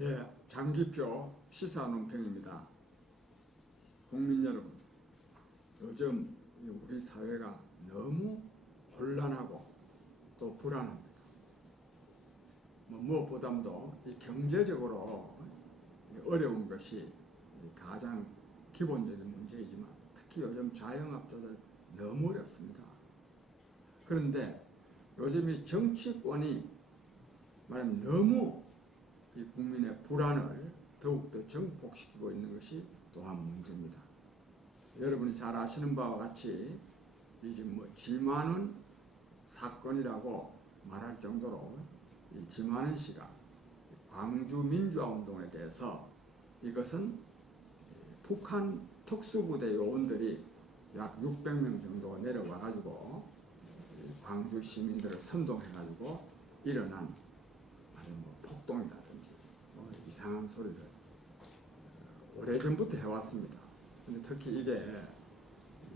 예, 장기표 시사논평입니다. 국민 여러분, 요즘 우리 사회가 너무 혼란하고 또 불안합니다. 무엇보다도 이 경제적으로 어려운 것이 가장 기본적인 문제이지만 특히 요즘 자영업자들 너무 어렵습니다. 그런데 요즘 이 정치권이 말하면 너무 이 국민의 불안을 더욱더 증폭시키고 있는 것이 또한 문제입니다. 여러분이 잘 아시는 바와 같이 이제 지만원 사건이라고 말할 정도로 이 지만원 씨가 광주 민주화운동에 대해서 이것은 북한 특수부대 요원들이 약 600명 정도가 내려와 가지고 광주 시민들을 선동해 가지고 일어난 폭동이라든지 이상한 소리를 오래전부터 해왔습니다. 근데 특히 이게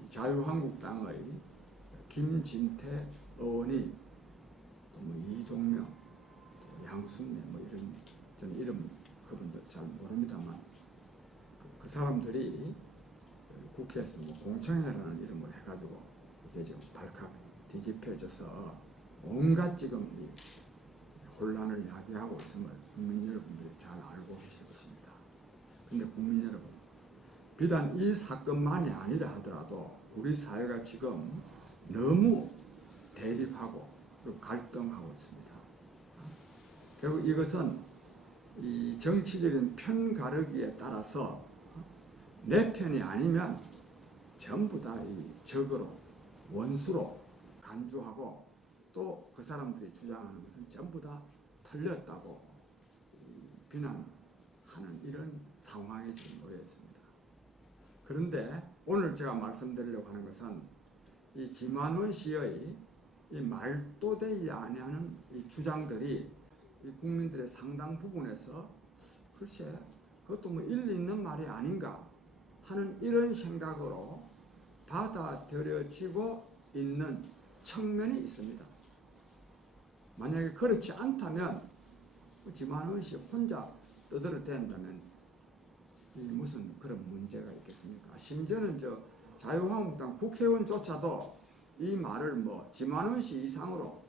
자유한국당의 김진태 의원이 또 이종명, 또 양순례 이런 저는 이름 그분들 잘 모릅니다만 그 사람들이 국회에서 공청회라는 이름을 해가지고 이게 지금 발칵 뒤집혀져서 온갖 지금 이 혼란을 야기하고 있음을 국민 여러분들이 잘 알고 계실 것입니다. 근데 국민 여러분, 비단 이 사건만이 아니라 하더라도 우리 사회가 지금 너무 대립하고 그리고 갈등하고 있습니다. 결국 이것은 이 정치적인 편 가르기에 따라서 내 편이 아니면 전부 다 이 적으로 원수로 간주하고 또 그 사람들이 주장하는 것은 전부 다 틀렸다고 비난하는 이런 상황에 지금 놓여 있습니다. 그런데 오늘 제가 말씀드리려고 하는 것은 이 지만원 씨의 이 말도 되지 아니하는 이 주장들이 이 국민들의 상당 부분에서 글쎄 그것도 일리 있는 말이 아닌가 하는 이런 생각으로 받아들여지고 있는 측면이 있습니다. 만약에 그렇지 않다면 지만원 씨 혼자 떠들어댄다면 무슨 그런 문제가 있겠습니까? 심지어는 자유한국당 국회의원조차도 이 말을 지만원 씨 이상으로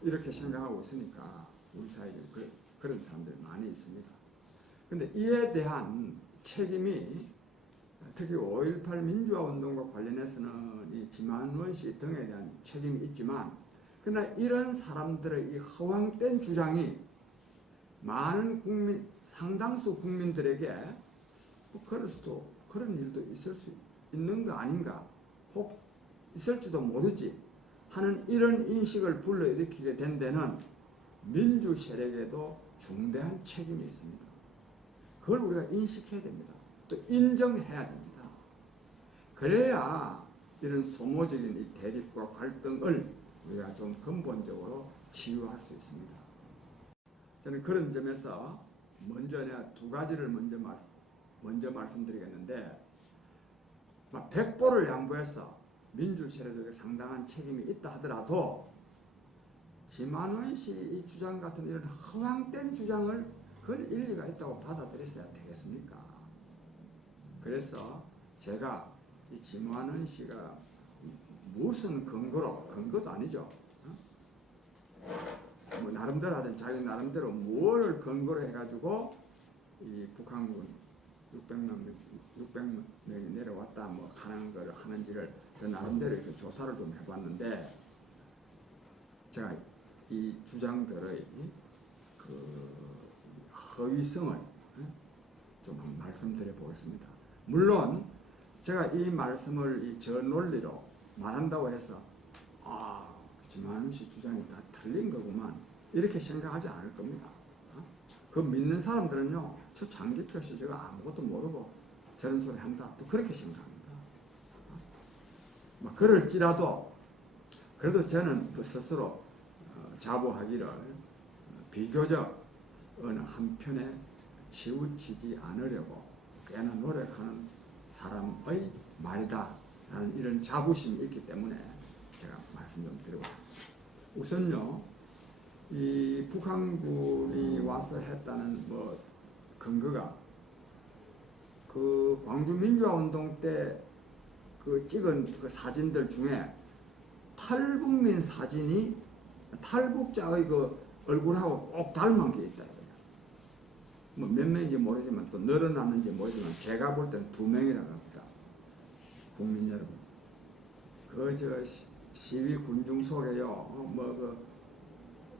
이렇게 생각하고 있으니까 우리 사회에 그런 사람들이 많이 있습니다. 근데 이에 대한 책임이 특히 5.18 민주화운동과 관련해서는 이 지만원 씨 등에 대한 책임이 있지만 그러나 이런 사람들의 이 허황된 주장이 많은 상당수 국민들에게 그런 일도 있을 수 있는 거 아닌가, 혹 있을지도 모르지 하는 이런 인식을 불러일으키게 된 데는 민주 세력에도 중대한 책임이 있습니다. 그걸 우리가 인식해야 됩니다. 또 인정해야 됩니다. 그래야 이런 소모적인 이 대립과 갈등을 우리가 좀 근본적으로 치유할 수 있습니다. 저는 그런 점에서 먼저 내가 두 가지를 먼저 말씀드리겠는데, 백보를 양보해서 민주 세력에게 상당한 책임이 있다 하더라도 지만원 씨 이 주장 같은 이런 허황된 주장을 그걸 일리가 있다고 받아들였어야 되겠습니까? 그래서 제가 이 지만원 씨가 무슨 근거도 아니죠. 나름대로 하든 자기 나름대로 뭘 근거로 해가지고 이 북한군 600명이 내려왔다 하는 걸 하는지를 저 나름대로 이렇게 조사를 좀 해봤는데 제가 이 주장들의 그 허위성을 좀 한번 말씀드려 보겠습니다. 물론 제가 이 말씀을 저 논리로 말한다고 해서 지만원 씨 주장이 다 틀린 거구만 이렇게 생각하지 않을 겁니다. 그 믿는 사람들은요, 저 장기표 씨 제가 아무것도 모르고 저런 소리 한다 또 그렇게 생각합니다. 그럴지라도 그래도 저는 스스로 자부하기를 비교적 어느 한편에 치우치지 않으려고 꽤나 노력하는 사람의 말이다 라는 이런 자부심이 있기 때문에 제가 말씀 좀 드리고 우선요 이 북한군이 와서 했다는 뭐 근거가 그 광주 민주화운동 때 그 찍은 그 사진들 중에 탈북민 사진이 탈북자의 그 얼굴하고 꼭 닮은 게 있다. 뭐 몇 명인지 모르지만 또 늘어났는지 모르지만 제가 볼 때는 2명이라고 합니다. 국민 여러분. 그 저 시위 군중 속에요.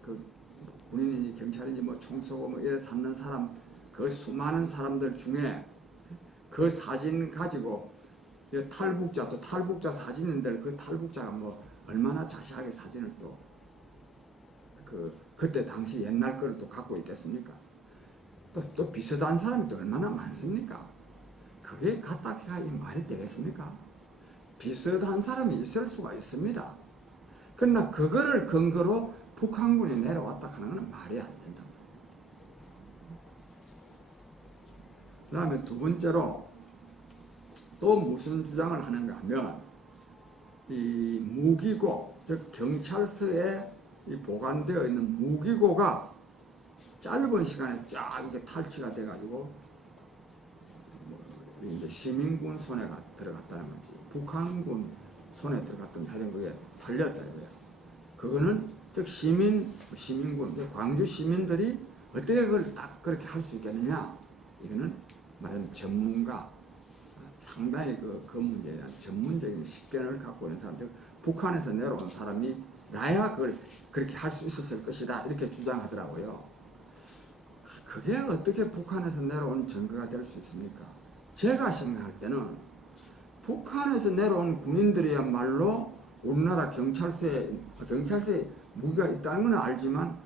그 군인인지 경찰인지 뭐 총 쏘고 뭐 이래 삼는 사람 그 수많은 사람들 중에 그 사진 가지고 탈북자 또 탈북자 사진인데 그 탈북자가 뭐 얼마나 자세하게 사진을 또 그때 당시 옛날 거를 또 갖고 있겠습니까? 또 비슷한 사람이 또 얼마나 많습니까? 그게 갖다가 이 말이 되겠습니까? 비슷한 사람이 있을 수가 있습니다. 그러나 그거를 근거로 북한군이 내려왔다 하는 것은 말이 안 된다. 그 다음에 두 번째로 또 무슨 주장을 하는가 하면 이 무기고 즉 경찰서에 이 보관되어 있는 무기고가 짧은 시간에 쫙 이렇게 탈취가 돼가지고 이제 시민군 손에 들어갔다는 거지. 북한군 손에 들어갔던 하여튼 그게 털렸다 이거야. 그거는 즉 시민군, 즉 광주 시민들이 어떻게 그걸 딱 그렇게 할 수 있겠느냐? 이거는 말하자면 전문가, 상당히 그 문제에 대한 전문적인 식견을 갖고 있는 사람들, 북한에서 내려온 사람이 나야 그걸 그렇게 할 수 있었을 것이다 이렇게 주장하더라고요. 그게 어떻게 북한에서 내려온 증거가 될 수 있습니까? 제가 생각할 때는 북한에서 내려온 군인들이야말로 우리나라 경찰서에 무기가 있다는 건 알지만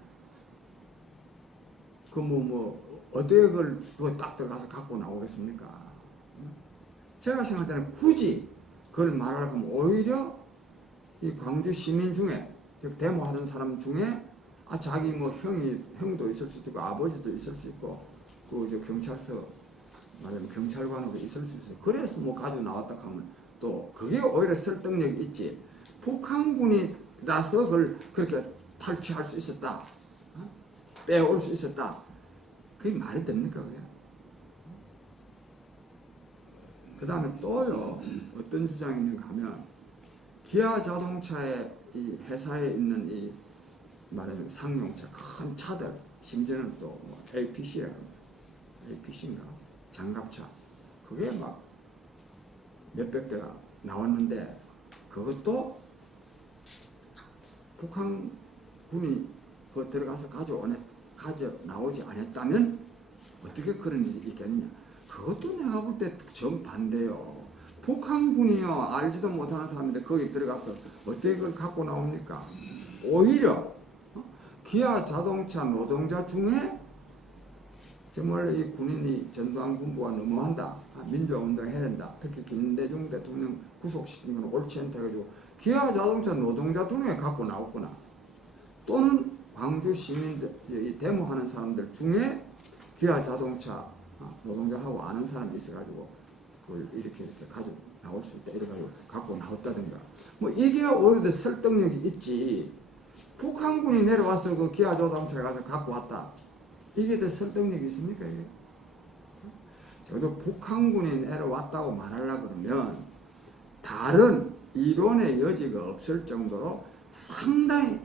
어떻게 그걸 딱 들어가서 갖고 나오겠습니까? 제가 생각할 때는 굳이 그걸 말하려고 하면 오히려 이 광주 시민 중에 데모하던 사람 중에 자기 뭐 형도 있을 수도 있고 아버지도 있을 수 있고 저 경찰서 말하면 경찰관으로 있을 수 있어요. 그래서 뭐 가지고 나왔다 하면 또 그게 오히려 설득력이 있지. 북한군이라서 그걸 그렇게 탈취할 수 있었다, 빼올 수 있었다. 그게 말이 됩니까 그게? 그 다음에 또요 어떤 주장이 있는가 하면 기아 자동차의 이 회사에 있는 이 말하자면 상용차 큰 차들 심지어는 또 뭐 APC라고 APC인가 장갑차 그게 막 몇백 대가 나왔는데 그것도 북한군이 그 들어가서 가져 나오지 않았다면 어떻게 그런 일이 있겠느냐? 그것도 내가 볼 때 정반대요. 북한군이요 알지도 못하는 사람인데 거기 들어가서 어떻게 그걸 갖고 나옵니까? 오히려 기아 자동차 노동자 중에 정말 이 군인이 전두환 군부가 너무한다, 민주화운동 해야 된다, 특히 김대중 대통령 구속시킨 건 옳지 않다 해가지고 기아 자동차 노동자 중에 갖고 나왔구나. 또는 광주 시민들 이 데모하는 사람들 중에 기아 자동차 노동자하고 아는 사람이 있어가지고 그걸 이렇게 가지고 나올 수 있다 이래가지고 갖고 나왔다든가 뭐 이게 오히려 설득력이 있지. 북한군이 내려와서 그 기아 자동차에 가서 갖고 왔다 이게 더 설득력이 있습니까 이게? 저도 북한군이 내려왔다고 말하려고 그러면 다른 이론의 여지가 없을 정도로 상당히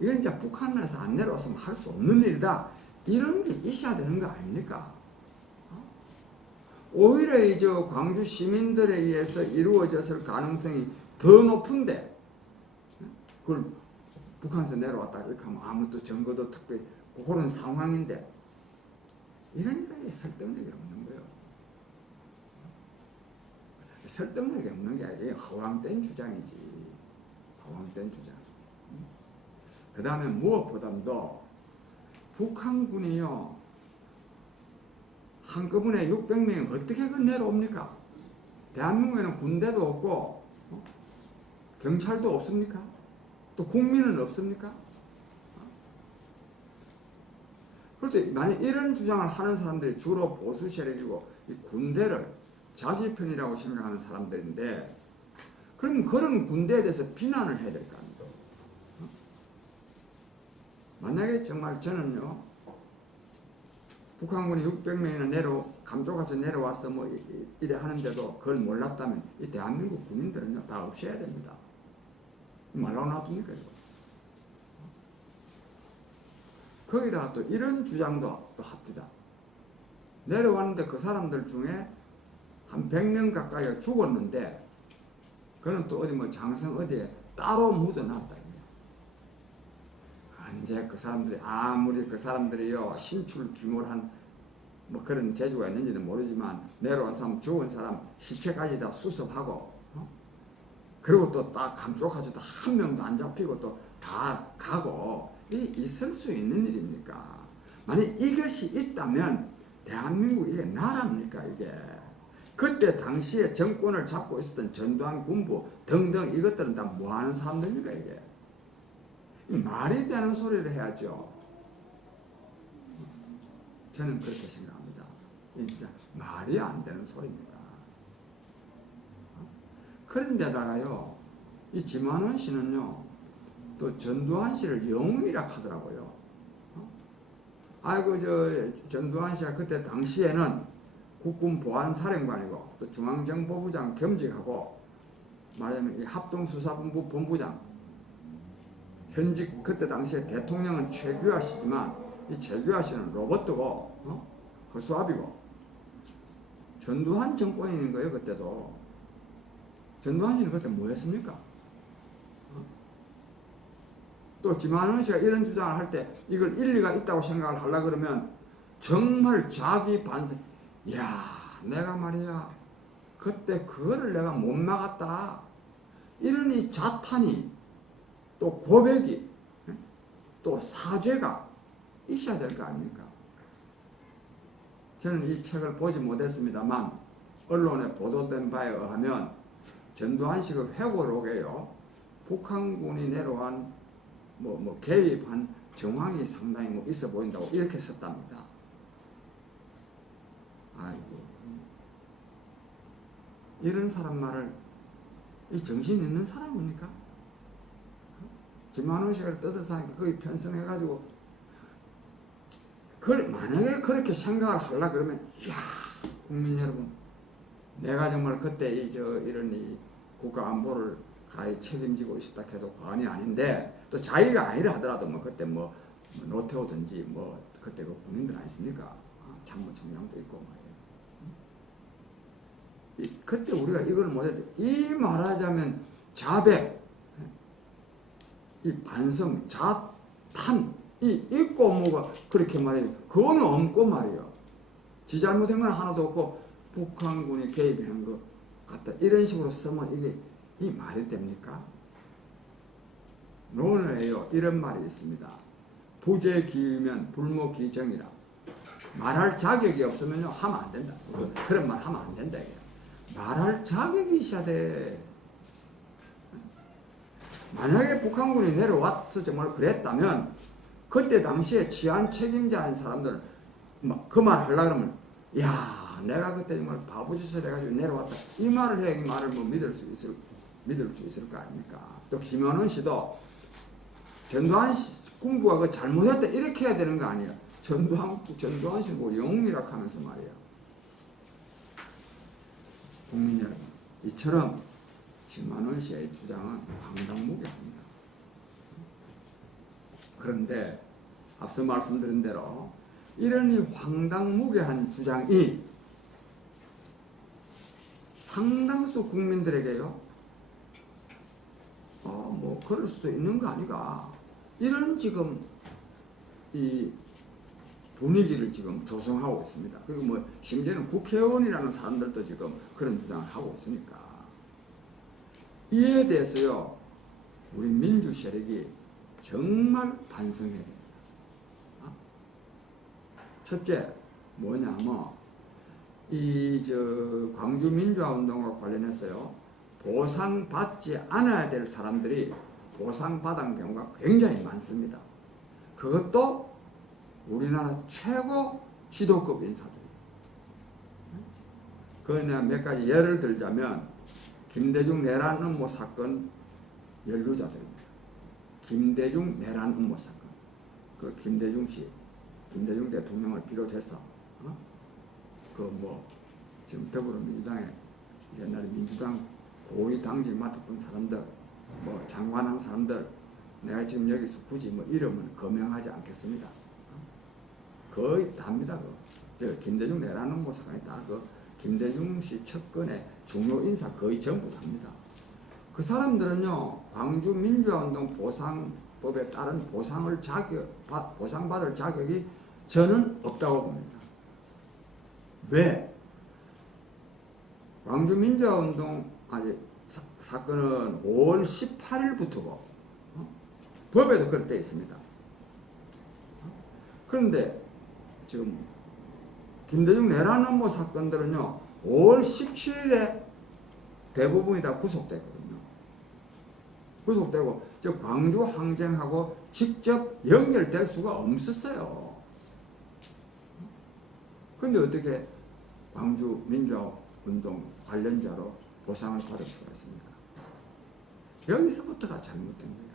이건 이제 북한에서 안 내려왔으면 할 수 없는 일이다 이런 게 있어야 되는 거 아닙니까? 오히려 이 광주 시민들에 의해서 이루어졌을 가능성이 더 높은데 그걸 북한에서 내려왔다 이렇게 하면 아무것도 증거도 특별히 그런 상황인데 이러니까 설득력이 없는 거예요. 설득력이 없는 게 아니라 허황된 주장이지. 허황된 주장. 그 다음에 무엇보다도 북한군이요 한꺼번에 600명이 어떻게 그 내려옵니까? 대한민국에는 군대도 없고 경찰도 없습니까? 또 국민은 없습니까? 그렇죠. 만약 이런 주장을 하는 사람들이 주로 보수 세력이고 이 군대를 자기 편이라고 생각하는 사람들인데 그럼 그런 군대에 대해서 비난을 해야 될 거 아닙니까? 만약에 정말 저는요, 북한군이 600명이나 감쪽같이 내려와서 뭐 이래 하는데도 그걸 몰랐다면 이 대한민국 국민들은요 다 없애야 됩니다. 말로 놔둡니까 이거? 거기다가 또 이런 주장도 또 합디다. 내려왔는데 그 사람들 중에 한 100명 가까이가 죽었는데 그는 또 어디 뭐 장성 어디에 따로 묻어놨다. 이제 그 사람들이 아무리 그 사람들이요 신출귀몰한 뭐 그런 재주가 있는지는 모르지만 내려온 사람 죽은 사람 시체까지 다 수습하고 그리고 또 딱 감쪽하지 한 명도 안 잡히고 또 다 가고 이게 있을 수 있는 일입니까? 만약 이것이 있다면 대한민국 이게 나라입니까 이게? 그때 당시에 정권을 잡고 있었던 전두환 군부 등등 이것들은 다 뭐하는 사람들입니까 이게? 말이 되는 소리를 해야죠. 저는 그렇게 생각합니다. 이 진짜 말이 안 되는 소리입니다. 그런데다가요, 이 김한원 씨는요, 또 전두환 씨를 영웅이라 하더라고요. 아이고, 전두환 씨가 그때 당시에는 국군 보안사령관이고, 또 중앙정보부장 겸직하고, 말하자면 이 합동수사본부 본부장, 현직 그때 당시에 대통령은 최규하 씨지만 이 최규하 씨는 로버트고 허수아비고 전두환 정권인 거예요. 그때도 전두환 씨는 그때 뭐 했습니까? 또 김한원 씨가 이런 주장을 할 때 이걸 일리가 있다고 생각을 하려고 그러면 정말 자기 반성, 야 내가 말이야 그때 그거를 내가 못 막았다 이런 이 자탄이 또 고백이 또 사죄가 있어야 될 거 아닙니까? 저는 이 책을 보지 못했습니다만 언론에 보도된 바에 의하면 전두환 씨가 회고록에요 북한군이 내려간 뭐 개입한 정황이 상당히 뭐 있어 보인다고 이렇게 썼답니다. 아이고 이런 사람 말을 이 정신 있는 사람입니까? 김한원 씨가 뜯어서 하니까 거기 편성해가지고 만약에 그렇게 생각을 하려 그러면 이야 국민 여러분 내가 정말 그때 이런 이 국가 안보를 가히 책임지고 있었다 해도 과언이 아닌데 또 자기가 아니라 하더라도 뭐 그때 뭐 노태우든지 뭐 그때 그 군인들 아니습니까? 참모총장도 있고 말이에요. 그때 우리가 이걸 못해도 이 말하자면 자백 이 반성, 자탄, 이 있고 뭐가 그렇게 말이에요. 그거는 없고 말이에요. 지 잘못한 건 하나도 없고 북한군이 개입한 것 같다. 이런 식으로 쓰면 이게 이 말이 됩니까? 논어에요 이런 말이 있습니다. 부재기면 불모기정이라. 말할 자격이 없으면요 하면 안 된다. 그런 말 하면 안 된다. 말할 자격이 있어야 돼. 만약에 북한군이 내려와서 정말 그랬다면 그때 당시에 치안 책임자인 사람들은 그 말 하려고 그러면 야 내가 그때 정말 바보짓을 해가지고 내려왔다 이 말을 해야 이 말을 뭐 믿을 수 있을 거 아닙니까? 또 김현원 씨도 전두환 군부가 그 잘못했다 이렇게 해야 되는 거 아니야? 전두환 씨 뭐 영웅이라고 하면서 말이야. 국민 여러분 이처럼 김한원 씨의 주장은 황당무계합니다. 그런데 앞서 말씀드린 대로 이런 이 황당무계한 주장이 상당수 국민들에게요 뭐 그럴 수도 있는 거 아니가 이런 지금 이 분위기를 지금 조성하고 있습니다. 그리고 뭐 심지어는 국회의원이라는 사람들도 지금 그런 주장을 하고 있으니까 이에 대해서요 우리 민주 세력이 정말 반성해야 됩니다. 첫째 뭐냐면 이 광주 민주화 운동과 관련해서요 보상받지 않아야 될 사람들이 보상받은 경우가 굉장히 많습니다. 그것도 우리나라 최고 지도급 인사들이에요. 그냥 몇 가지 예를 들자면 김대중 내란 음모 사건 연루자들입니다. 김대중 내란 음모 사건. 그 김대중 대통령을 비롯해서 그 뭐 지금 더불어민주당에 옛날에 민주당 고위 당직 맡았던 사람들, 뭐 장관한 사람들, 내가 지금 여기서 굳이 뭐 이름은 거명하지 않겠습니다. 거의 답니다. 저 김대중 내라는 뭐 사건이 다 그 김대중 씨 측근의 중요 인사 거의 전부 답니다. 그 사람들은요, 광주 민주화운동 보상법에 따른 보상받을 자격이 저는 없다고 봅니다. 왜? 광주 민주화운동 사건은 5월 18일부터고 법에도 그렇게 되어 있습니다. 그런데 지금 김대중 내란음모 사건들은요 5월 17일에 대부분이 다 구속됐거든요. 구속되고 즉 광주 항쟁하고 직접 연결될 수가 없었어요. 그런데 어떻게 광주 민주화운동 관련자로 보상을 받을 수가 있습니까? 여기서부터가 잘못된 거예요.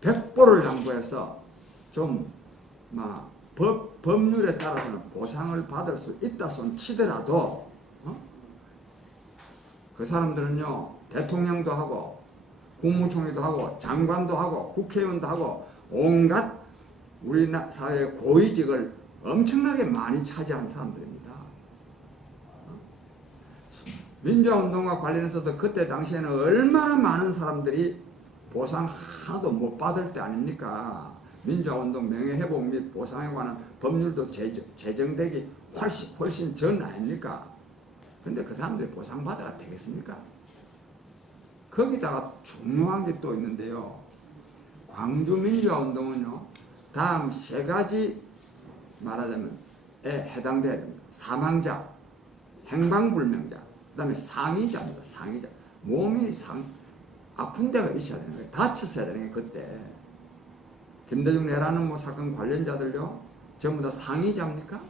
백보를 양보해서 좀 법률에 따라서는 보상을 받을 수 있다 손 치더라도 그 사람들은요 대통령도 하고 국무총리도 하고 장관도 하고 국회의원도 하고 온갖 우리 사회의 고위직을 엄청나게 많이 차지한 사람들입니다. 민주화운동과 관련해서도 그때 당시에는 얼마나 많은 사람들이 보상 하나도 못 받을 때 아닙니까? 민주화운동 명예회복 및 보상에 관한 법률도 제정되기 훨씬 전 아닙니까? 근데 그 사람들이 보상받아야 되겠습니까? 거기다가 중요한 게 또 있는데요. 광주 민주화운동은요, 다음 세 가지 말하자면 해당돼야 됩니다. 사망자, 행방불명자, 그 다음에 상이자입니다. 상이자. 몸이 아픈 데가 있어야 되는 거예요. 다쳤어야 되는 게 그때. 김대중 내라는 뭐 사건 관련자들요, 전부 다 상이자입니까?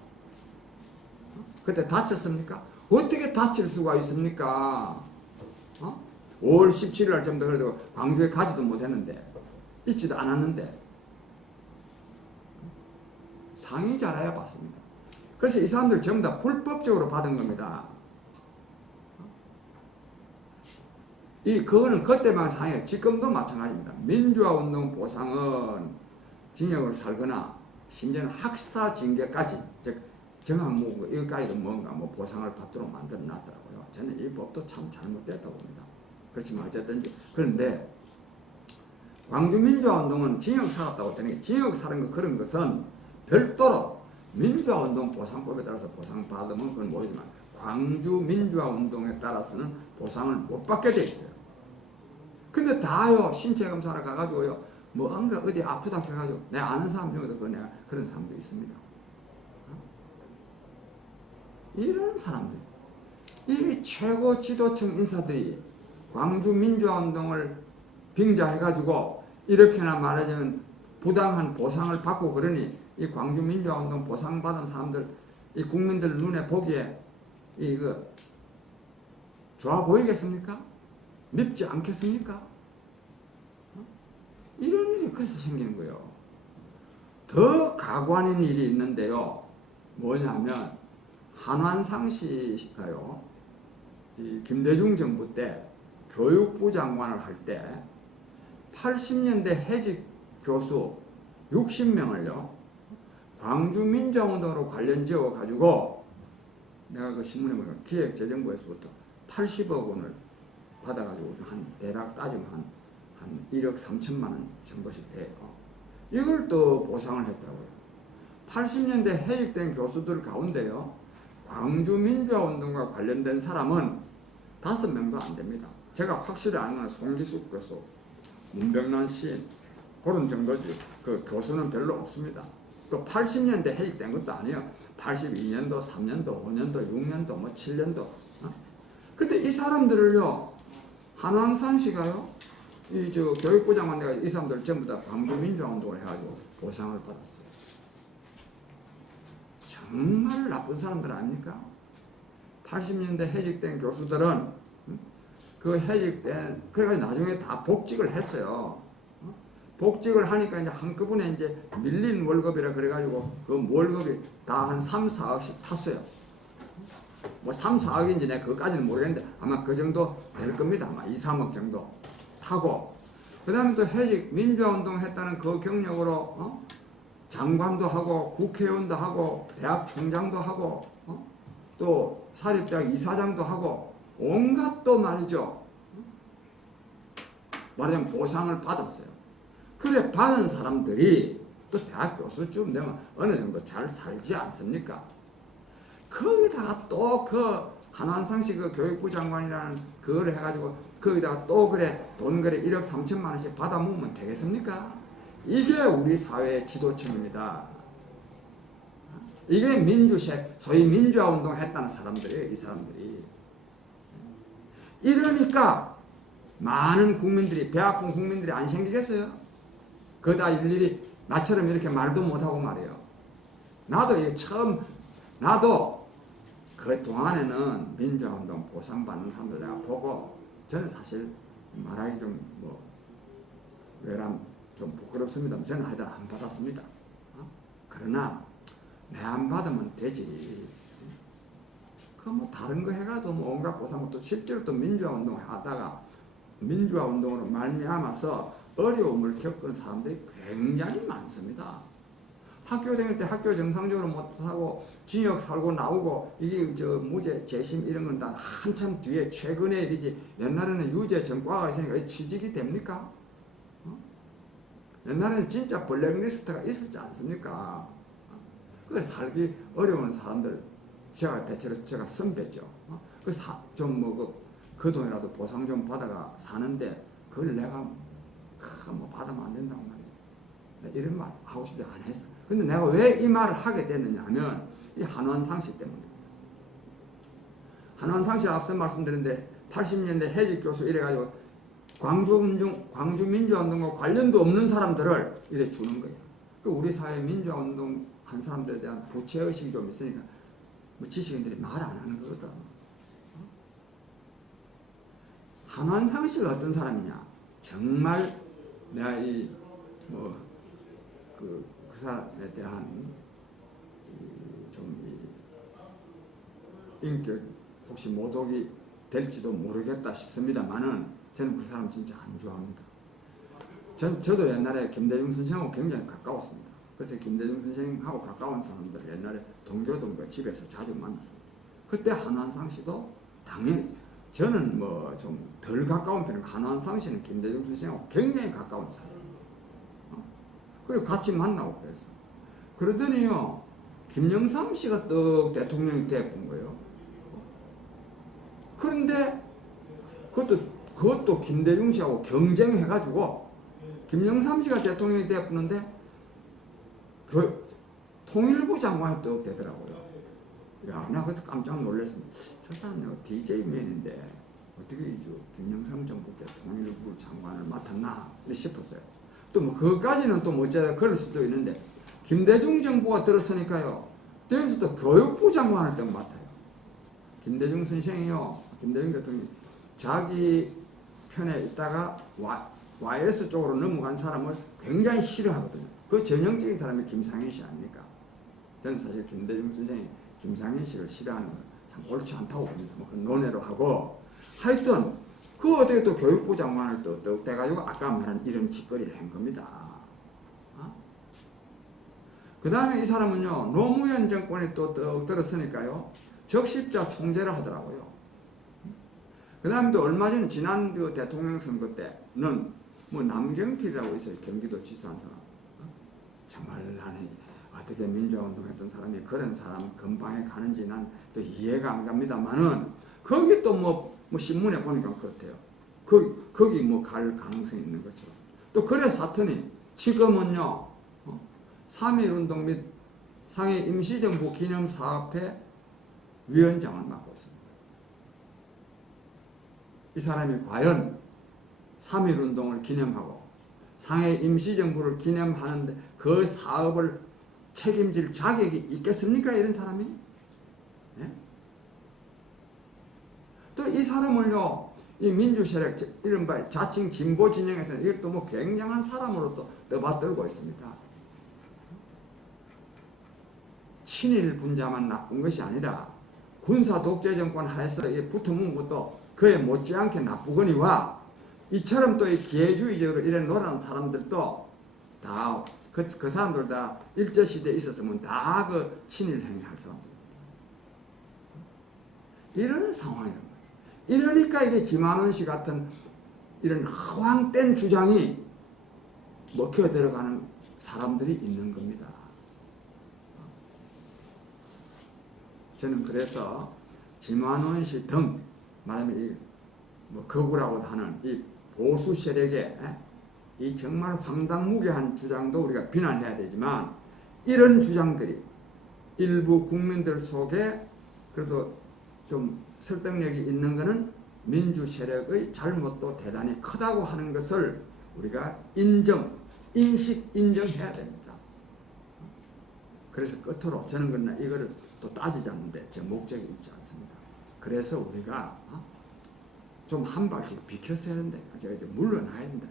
그때 다쳤습니까? 어떻게 다칠 수가 있습니까? 5월 17일 날 정도 그래도 광주에 가지도 못했는데, 있지도 않았는데, 상이자라야 받습니다. 그래서 이 사람들 전부 다 불법적으로 받은 겁니다. 그거는 그때만 상이에요. 지금도 마찬가지입니다. 민주화운동 보상은 징역을 살거나 심지어는 학사 징계까지, 즉 정학무 이거까지도 뭔가 뭐 보상을 받도록 만들어 놨더라고요. 저는 이 법도 참 잘못됐다고 봅니다. 그렇지만 어쨌든 그런데 광주 민주화운동은 징역 살았다고 했더니 징역 살은 거 그런 것은 별도로 민주화운동 보상법에 따라서 보상받으면 그건 모르지만 광주 민주화운동에 따라서는 보상을 못 받게 돼 있어요. 근데 다요 신체 검사를 가가지고요 뭔가 어디 아프다 해가지고 내가 아는 사람 중에도 그런 사람도 있습니다. 이런 사람들, 이 최고 지도층 인사들이 광주 민주화운동을 빙자해가지고 이렇게나 말하자면 부당한 보상을 받고 그러니 이 광주 민주화운동 보상받은 사람들, 이 국민들 눈에 보기에 좋아 보이겠습니까? 밉지 않겠습니까? 이런 일이 그래서 생기는 거예요. 더 가관인 일이 있는데요. 뭐냐면 한완상씨가요, 이 김대중 정부 때 교육부 장관을 할 때 80년대 해직 교수 60명을요 광주 민주화운동으로 관련 지어 가지고 내가 그 신문에 보면 기획재정부에서부터 80억 원을 받아가지고 대략 따지면 한 1억 3천만 원 정도씩 돼요. 이걸 또 보상을 했더라고요. 80년대 해직된 교수들 가운데요 광주 민주화운동과 관련된 사람은 5명도 안 됩니다. 제가 확실히 아는 건 송기숙 교수, 문병란 시인 그런 정도지 그 교수는 별로 없습니다. 또 80년대 해직된 것도 아니에요. 82년도, 3년도, 5년도, 6년도, 뭐 7년도. 근데 이 사람들을요 한왕산 씨가요 교육부 장관 내가 이 사람들 전부 다 광주 민주화운동을 해가지고 보상을 받았어요. 정말 나쁜 사람들 아닙니까? 80년대 해직된 교수들은 그 해직된 그래가지고 나중에 다 복직을 했어요. 복직을 하니까 이제 한꺼번에 이제 밀린 월급이라 그래가지고 그 월급이 다 한 3, 4억씩 탔어요. 뭐 3, 4억인지 내가 그것까지는 모르겠는데 아마 그 정도 될 겁니다. 아마 2, 3억 정도 타고, 그 다음에 또 해직 민주화운동 했다는 그 경력으로 장관도 하고 국회의원도 하고 대학 총장도 하고 또 사립대학 이사장도 하고 온갖 또 말이죠. 말하자면 보상을 받았어요. 그래 받은 사람들이 또 대학 교수쯤 되면 어느 정도 잘 살지 않습니까? 거기다가 또 그 한환상식 그 교육부 장관이라는 그걸 해가지고 거기다가 또 그래 돈 그래 1억 3천만 원씩 받아 모으면 되겠습니까? 이게 우리 사회의 지도층입니다. 이게 민주색, 소위 민주화운동 했다는 사람들이에요. 이 사람들이. 이러니까 많은 국민들이, 배 아픈 국민들이 안 생기겠어요? 그다 일일이 나처럼 이렇게 말도 못하고 말이에요. 나도 이게 처음, 나도 그 동안에는 민주화운동 보상받는 사람들 내가 보고 저는 사실 말하기 좀 뭐 외람 좀 부끄럽습니다. 저는 하여튼 안 받았습니다. 그러나 내 안 받으면 되지. 그 뭐 다른 거 해가도 뭐 온갖 보상, 또 실제로 또 민주화운동 하다가 민주화운동으로 말미암아서 어려움을 겪은 사람들이 굉장히 많습니다. 학교 다닐 때 학교 정상적으로 못하고 징역 살고 나오고 이게 저 무죄 재심 이런 건 다 한참 뒤에 최근의 일이지, 옛날에는 유죄 전과가 있으니까 취직이 됩니까? 옛날에는 진짜 블랙리스트가 있었지 않습니까? 그래서 살기 어려운 사람들 제가 대체로 제가 선배죠. 그 돈이라도 보상 좀 받아가 사는데 그걸 내가 뭐 받으면 안 된다고 말이에요. 이런 말 하고 싶지 안 했어. 근데 내가 왜 이 말을 하게 됐느냐 하면 이 한원상식 때문에. 한원상식 앞서 말씀드렸는데 80년대 해직 교수 이래가지고 광주 민주화운동과 관련도 없는 사람들을 이래 주는 거예요. 우리 사회 민주화운동 한 사람들에 대한 부채의식이 좀 있으니까 뭐 지식인들이 말 안 하는 거거든. 한원상식은 어떤 사람이냐? 정말 내가 그 사람에 대한 인격 혹시 모독이 될지도 모르겠다 싶습니다만은 저는 그 사람 진짜 안 좋아합니다. 저도 옛날에 김대중 선생하고 굉장히 가까웠습니다. 그래서 김대중 선생하고 가까운 사람들 옛날에 동교 집에서 자주 만났습니다. 그때 한환상 씨도 당연히 저는 뭐 좀 덜 가까운 편이고 한환상 씨는 김대중 선생하고 굉장히 가까운 사람이에요. 그리고 같이 만나고 그랬어. 그러더니요 김영삼 씨가 또 대통령이 돼본 거예요. 그런데 그것도 김대중 씨하고 경쟁해가지고 김영삼 씨가 대통령이 돼보는데 통일부 장관이 또 되더라고요. 야, 나 그래서 깜짝 놀랐습니다. 저 사람 DJ맨인데 어떻게 김영삼 정부 때 통일부 장관을 맡았나 싶었어요. 또 뭐 그것까지는 또 뭐지 그럴 수도 있는데 김대중 정부가 들었으니까요. 여기서 또 교육부 장관을 또 맡아요. 김대중 선생이요. 김대중 대통령이 자기 편에 있다가 YS 쪽으로 넘어간 사람을 굉장히 싫어하거든요. 그 전형적인 사람이 김상현 씨 아닙니까? 저는 사실 김대중 선생이 김상현 씨를 싫어하는 건 참 옳지 않다고 봅니다. 뭐 그 논외로 하고 하여튼 그 어떻게 또 교육부 장관을 또 떼가지고 아까 말한 이런 짓거리를 한 겁니다. 그 다음에 이 사람은요 노무현 정권이 또 들었으니까요 적십자 총재를 하더라고요. 그 다음에 또 얼마 전 지난 그 대통령 선거 때는 뭐 남경필이라고 있어요. 경기도 지사한 사람. 정말 나는 어떻게 민주화운동 했던 사람이 그런 사람 근방에 가는지 난 또 이해가 안 갑니다만은 거기 또 뭐 신문에 보니까 그렇대요. 거기 뭐 갈 가능성이 있는 것처럼. 또 그래 사더니 지금은요 3.1운동 및 상해 임시정부 기념사업회 위원장을 맡고 있습니다. 이 사람이 과연 3.1운동을 기념하고 상해 임시정부를 기념하는데 그 사업을 책임질 자격이 있겠습니까? 이런 사람이? 예? 또 이 사람을요, 이 민주 세력 이른바 자칭 진보 진영에서는 이것도 뭐 굉장한 사람으로 또 떠받들고 있습니다. 친일 분자만 나쁜 것이 아니라 군사 독재 정권 하에서 붙어먹은 것도 그에 못지않게 나쁘거니와 이처럼 또 기회주의적으로 이래 놀아는 사람들도 다 그 사람들 다 일제시대에 있었으면 다 그 친일 행위할 사람들. 이런 상황이란 말이에요. 이러니까 이게 김한원 씨 같은 이런 허황된 주장이 먹혀 들어가는 사람들이 있는 겁니다. 저는 그래서 김한원 씨 등 말하면 이 뭐 거구라고도 하는 이 보수 세력의 이 정말 황당무계한 주장도 우리가 비난해야 되지만 이런 주장들이 일부 국민들 속에 그래도 좀 설득력이 있는 것은 민주 세력의 잘못도 대단히 크다고 하는 것을 우리가 인정해야 됩니다. 그래서 끝으로 저는 이거를 또 따지지 않는데 제 목적이 있지 않습니다. 그래서 우리가 좀 한 발씩 비켰어야 된다. 제가 이제 물러나야 된다.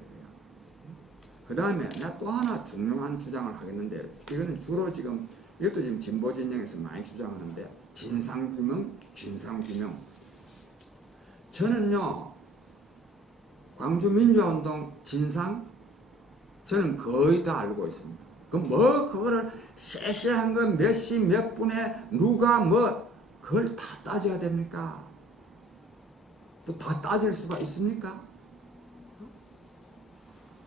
그 다음에 내가 또 하나 중요한 주장을 하겠는데 이거는 주로 지금 이것도 지금 진보 진영에서 많이 주장하는데 진상규명, 진상규명. 저는요 광주민주화운동 진상 저는 거의 다 알고 있습니다. 그거를 세세한 거 몇 시 몇 분에 누가 그걸 다 따져야 됩니까? 또 다 따질 수가 있습니까?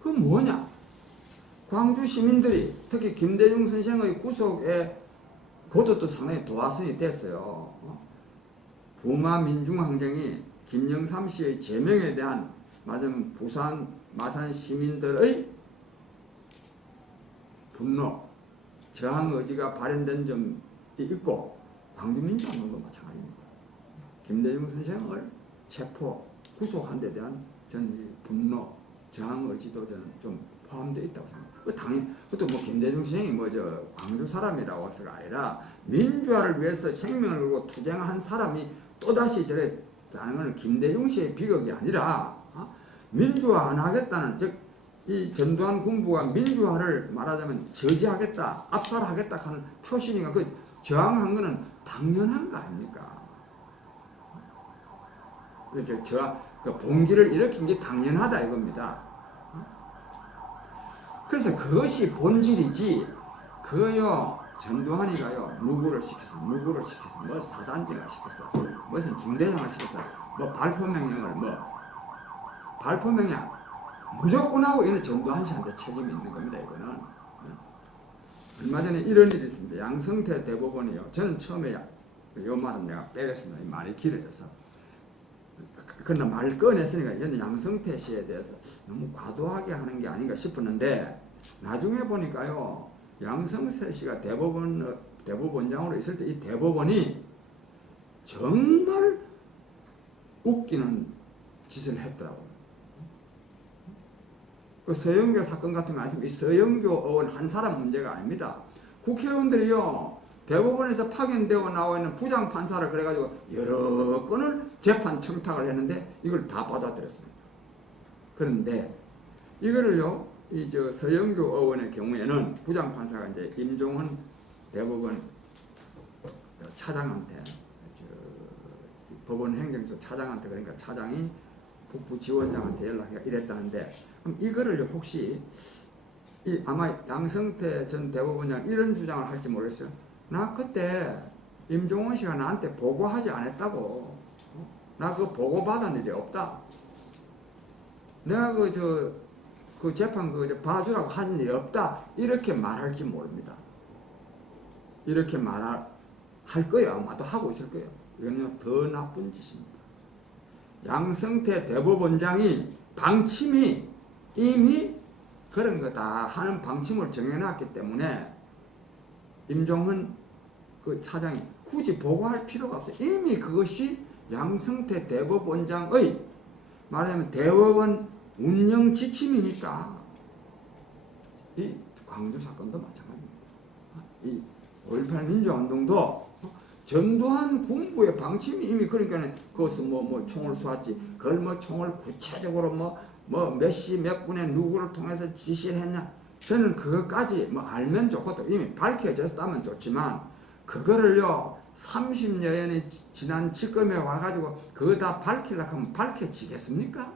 그 뭐냐? 광주 시민들이 특히 김대중 선생의 구속에 그것도 상당히 도화선이 됐어요. 부마 민중항쟁이 김영삼 씨의 제명에 대한 맞으면 부산 마산 시민들의 분노, 저항 의지가 발현된 점이 있고 광주 민주화운동도 마찬가지입니다. 김대중 선생을 체포, 구속한 데 대한 전 분노, 저항 의지도 저는 좀 포함되어 있다고 생각합니다. 당연히 그것도 뭐 김대중 선생이 광주 사람이라고 해서가 아니라 민주화를 위해서 생명을 걸고 투쟁한 사람이 또다시 저랬다는 것은 김대중 씨의 비극이 아니라 민주화 안 하겠다는 즉 이 전두환 군부가 민주화를 말하자면 저지하겠다, 압살하겠다 하는 표시니까 그 저항한 것은 당연한 거 아닙니까? 그 봉기를 일으킨 게 당연하다 이겁니다. 그래서 그것이 본질이지 전두환이가요 누구를 시켰어 뭐 사단장을 시켰어 무슨 중대장을 시켰어 뭐 발포명령 무조건 하고 이는 전두환 씨한테 책임이 있는 겁니다. 이거는 얼마 전에 이런 일이 있습니다. 양성태 대법원이요. 저는 처음에 요 말은 내가 빼겠습니다. 말이 길어져서 그러나 말 꺼냈으니까 저는 양성태 씨에 대해서 너무 과도하게 하는 게 아닌가 싶었는데 나중에 보니까요 양성태 씨가 대법원장으로 있을 때 이 대법원이 정말 웃기는 짓을 했더라고요. 그 서영교 사건 같은 말씀, 이 서영교 의원 한 사람 문제가 아닙니다. 국회의원들이요 대법원에서 파견되어 나와 있는 부장판사를 그래가지고 여러 건을 재판 청탁을 했는데 이걸 다 받아들였습니다. 그런데 이거를요 서영교 의원의 경우에는 부장판사가 이제 임종헌 대법원 차장한테 법원 행정처 차장한테 그러니까 차장이 북부 지원장한테 연락해 이랬다는데 그럼 이거를 혹시 아마 양성태 전 대법원장 이런 주장을 할지 모르겠어요. 나 그때 임종원 씨가 나한테 보고하지 않았다고. 나 그 보고 받은 일이 없다. 내가 그 재판 봐주라고 한 일이 없다. 이렇게 말할지 모릅니다. 이렇게 말할 거예요. 아마도 하고 있을 거예요. 이거는 더 나쁜 짓입니다. 양성태 대법원장이 방침이 이미 그런 거다 하는 방침을 정해놨기 때문에 임종헌 그 차장이 굳이 보고할 필요가 없어요. 이미 그것이 양성태 대법원장의 말하자면 대법원 운영 지침이니까 이 광주 사건도 마찬가지입니다. 이 5.18 민주화운동도 전두환 군부의 방침이 이미 그러니까 그것은 뭐 총을 쏘았지. 그걸 뭐 총을 구체적으로 뭐 몇 시 몇 분에 누구를 통해서 지시를 했냐. 저는 그것까지 뭐 알면 좋고 이미 밝혀졌다면 좋지만 그거를요 30여년이 지난 지금에 와가지고 그거 다 밝히려고 하면 밝혀지겠습니까?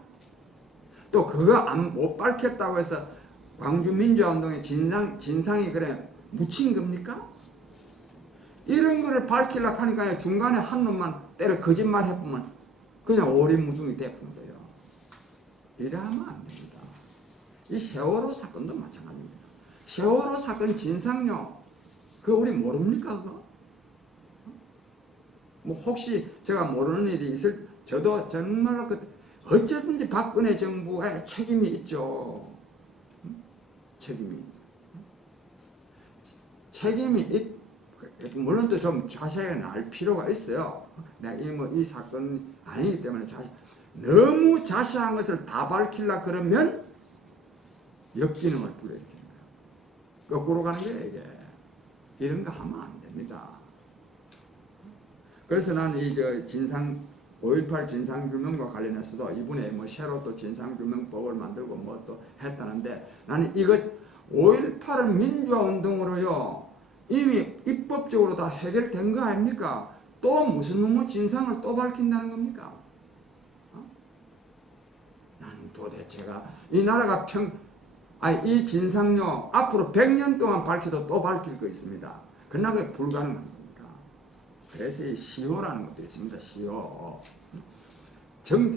또 그거 못 밝혔다고 해서 광주민주화운동의 진상이 그래 묻힌 겁니까? 이런 거를 밝히려고 하니까 중간에 한 놈만 때려 거짓말 해보면 그냥 오리무중이 돼버린 거예요. 이래 하면 안 됩니다. 이 세월호 사건도 마찬가지입니다. 세월호 사건 진상요 그거 우리 모릅니까 그거? 뭐 혹시 제가 모르는 일이 있을 저도 정말로 어쨌든지 박근혜 정부에 책임이 있죠. 책임이 물론 또 좀 자세하게 알 필요가 있어요. 내가 이 사건이 아니기 때문에 너무 자세한 것을 다 밝히려 그러면 역기능을 불러일으키는 거예요. 거꾸로 가는 거예요 이게. 이런 거 하면 안 됩니다. 그래서 나는 이 5.18 진상규명과 관련해서도 이번에 뭐 새로 또 진상규명법을 만들고 뭐 또 했다는데 나는 이거 5.18은 민주화운동으로요 이미 입법적으로 다 해결된 거 아닙니까? 또 무슨 놈의 진상을 또 밝힌다는 겁니까? 나는 도대체가 이 나라가 이 진상요 앞으로 100년 동안 밝혀도 또 밝힐 거 있습니다. 그러나 그게 불가능한 겁니다. 그래서 이 시효라는 것도 있습니다. 시효.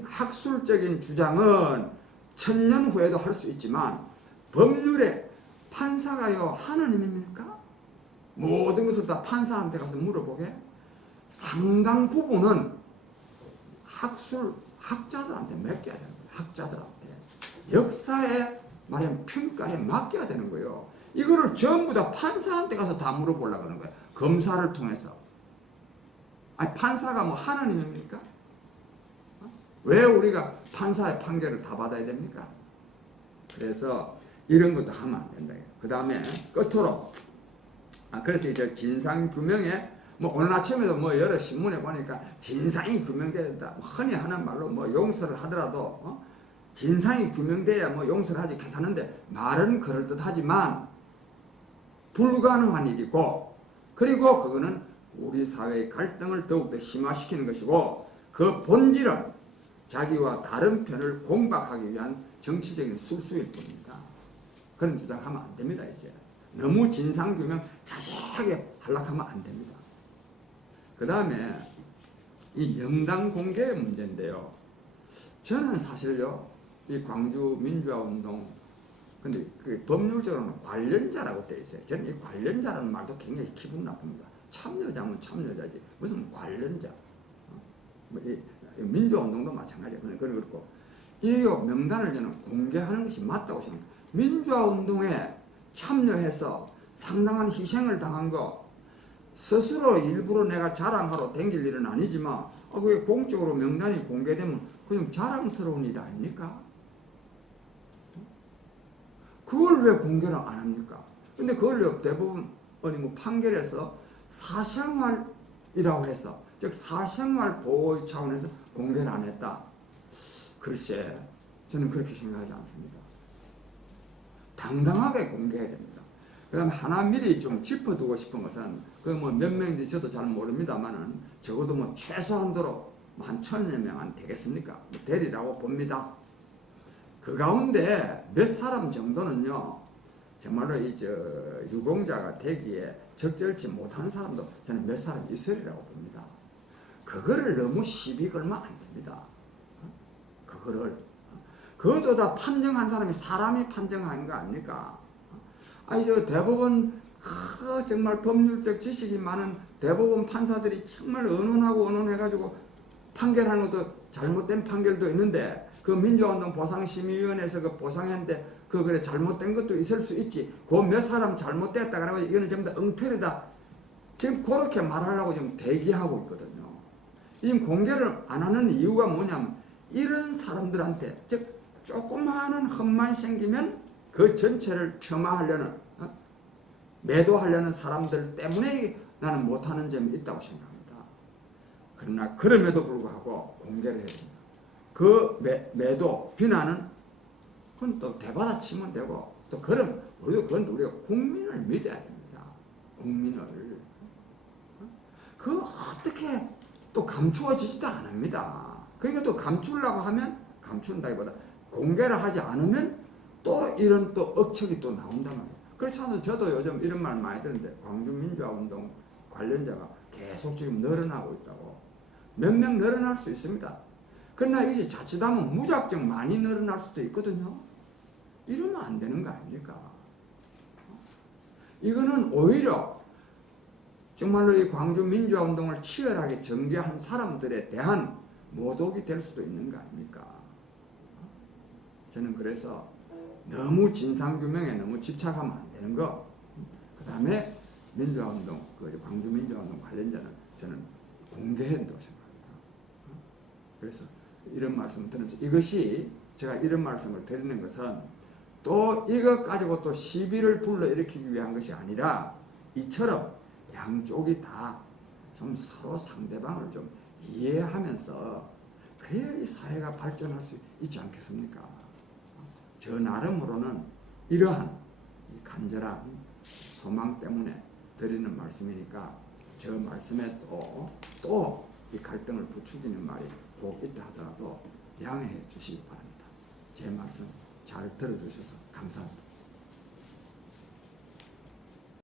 학술적인 주장은 1000년 후에도 할 수 있지만 법률에 판사가요 하느님입니까? 모든 것을 다 판사한테 가서 물어보게? 상당 부분은 학자들한테 맡겨야 되는 거예요. 학자들한테. 역사에 말하면 평가에 맡겨야 되는 거예요. 이거를 전부 다 판사한테 가서 다 물어보려고 하는 거예요. 검사를 통해서. 아니 판사가 뭐 하나님입니까? 왜 우리가 판사의 판결을 다 받아야 됩니까? 그래서 이런 것도 하면 안 된다. 그 다음에 끝으로 그래서 이제 진상규명에 뭐 오늘 아침에도 뭐 여러 신문에 보니까 진상이 규명된다. 흔히 하는 말로 뭐 용서를 하더라도 진상이 규명돼야 뭐 용서를 하지 괜찮은데 말은 그럴듯하지만 불가능한 일이고 그리고 그거는 우리 사회의 갈등을 더욱더 심화시키는 것이고 그 본질은 자기와 다른 편을 공박하기 위한 정치적인 술수일 뿐입니다. 그런 주장하면 안 됩니다. 이제 너무 진상규명 자세하게 하려고 하면 안 됩니다. 그 다음에 이 명단 공개의 문제인데요. 저는 사실요 이 광주 민주화운동 근데 그 법률적으로는 관련자라고 되어 있어요. 저는 이 관련자라는 말도 굉장히 기분 나쁩니다. 참여자면 참여자지 무슨 관련자. 민주화운동도 마찬가지예요. 그렇고 이 명단을 저는 공개하는 것이 맞다고 생각합니다. 민주화운동에 참여해서 상당한 희생을 당한 거 스스로 일부러 내가 자랑하러 댕길 일은 아니지만 그게 공적으로 명단이 공개되면 그냥 자랑스러운 일 아닙니까? 그걸 왜 공개를 안 합니까? 근데 그걸 대부분 뭐 판결에서 사생활이라고 해서 즉 사생활 보호 차원에서 공개를 안 했다. 글쎄 저는 그렇게 생각하지 않습니다. 당당하게 공개해야 됩니다. 그 다음에 하나 미리 좀 짚어두고 싶은 것은 그 뭐 몇 명인지 저도 잘 모릅니다만은 적어도 뭐 최소한도로 한 1000여 명은 되겠습니까? 되리라고 봅니다. 그 가운데 몇 사람 정도는요 정말로 유공자가 되기에 적절치 못한 사람도 저는 몇 사람 있으리라고 봅니다. 그거를 너무 시비 걸면 안 됩니다. 그것도 다 판정한 사람이 사람이 판정한 거 아닙니까? 대법원 정말 법률적 지식이 많은 대법원 판사들이 정말 언론해가지고 판결하는 것도 잘못된 판결도 있는데 그 민주화운동 보상심의위원회에서 그 보상했는데 그래 잘못된 것도 있을 수 있지. 그 몇 사람 잘못됐다 그러고 이거는 전부 다 엉터리다. 지금 그렇게 말하려고 지금 대기하고 있거든요. 이 공개를 안 하는 이유가 뭐냐면 이런 사람들한테 즉 조그마한 흠만 생기면 그 전체를 폄하하려는 매도하려는 사람들 때문에 나는 못하는 점이 있다고 생각합니다. 그러나 그럼에도 불구하고 공개를 해야 됩니다. 그 매도, 비난은 그건 또 대받아 치면 되고 또 그럼 우리가 국민을 믿어야 됩니다. 국민을. 그 어떻게 또 감추어지지도 않습니다. 그러니까 또 감추려고 하면 감춘다기보다 공개를 하지 않으면 또 이런 또 억측이 또 나온단 말이에요. 그렇지 않아도 저도 요즘 이런 말 많이 듣는데 광주민주화운동 관련자가 계속 지금 늘어나고 있다고. 몇 명 늘어날 수 있습니다. 그러나 이제 자칫하면 무작정 많이 늘어날 수도 있거든요. 이러면 안 되는 거 아닙니까? 이거는 오히려 정말로 이 광주 민주화운동을 치열하게 전개한 사람들에 대한 모독이 될 수도 있는 거 아닙니까? 저는 그래서 너무 진상규명에 너무 집착하면 안 되는 거. 그 다음에 민주화운동, 광주 민주화운동 관련자는 저는 공개해야 된다고 생각합니다. 그래서 이런 말씀을 드리면서 이것이 제가 이런 말씀을 드리는 것은 또 이것 가지고 또 시비를 불러일으키기 위한 것이 아니라 이처럼 양쪽이 다 좀 서로 상대방을 좀 이해하면서 그래야 이 사회가 발전할 수 있지 않겠습니까? 저 나름으로는 이러한 간절한 소망 때문에 드리는 말씀이니까 저 말씀에 또 이 갈등을 부추기는 말이 혹 있다 하더라도 양해해 주시기 바랍니다. 제 말씀 잘 들어주셔서 감사합니다.